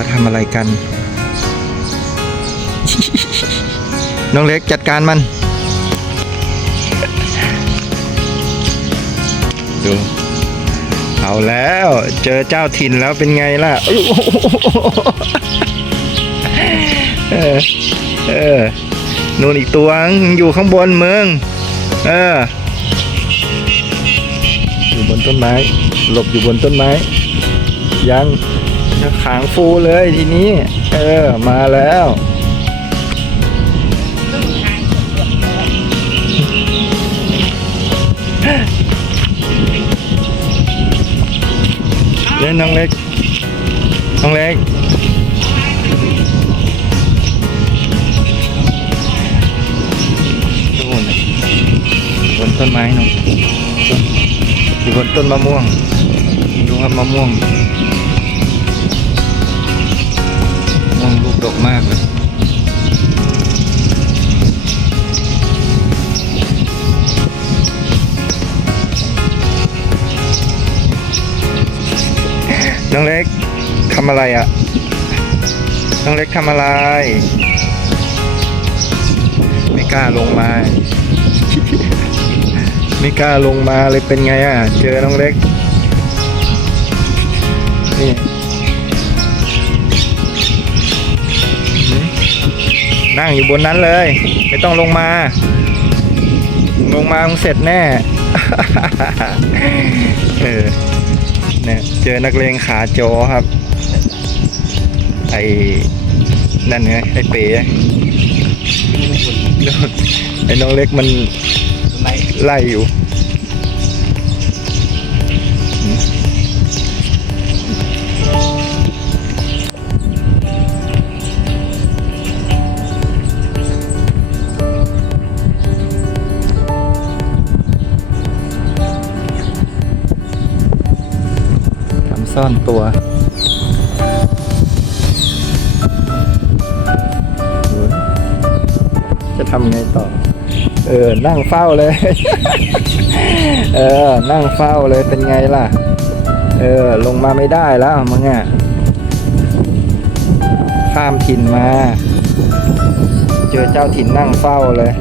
เขาทำอะไรกัน น้องเล็กจัดการมัน ดู เอาแล้ว เจอเจ้าถิ่นแล้วเป็นไงล่ะ เออ เออนู่นอีกตัวอยู่ข้างบนเมือง เออ อยู่บนต้นไม้ หลบอยู่บนต้นไม้ ยัง จะขางฟูเลยทีนี้ เออ มาแล้ว เล่นน้องเล็ก น้องเล็กนู่นะบนต้นไม้นู่นอยู่บนต้นมะม่วง ดูครับมะม่วง มะม่วงลูกมากเลยน้องเล็กทำอะไรอะ น้องเล็กทำอะไร ไม่กล้าลงมา ไม่กล้าลงมาเลยเป็นไงอะ เจอน้องเล็ก นี่ นั่งอยู่บนนั้นเลย ไม่ต้องลงมา ลงมาคงเสร็จแน่เออเนี่ยเจอนักเลงขาโจครับ ไอ้นั่นไงไอ้เป๋ไอ้น้องเล็กมันไล่อยู่ ซ่อนตัวจะทำไงต่อ เออ นั่งเฝ้าเลย เออ นั่งเฝ้าเลย เป็นไงล่ะ เออ ลงมาไม่ได้แล้วมึงอะ ข้ามถิ่นมา เจอเจ้าถิ่นนั่งเฝ้าเลย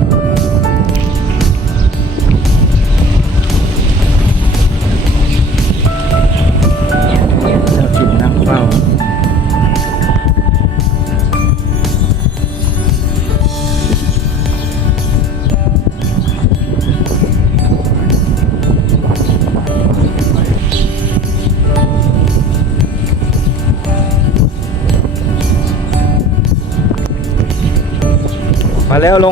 แล้วลง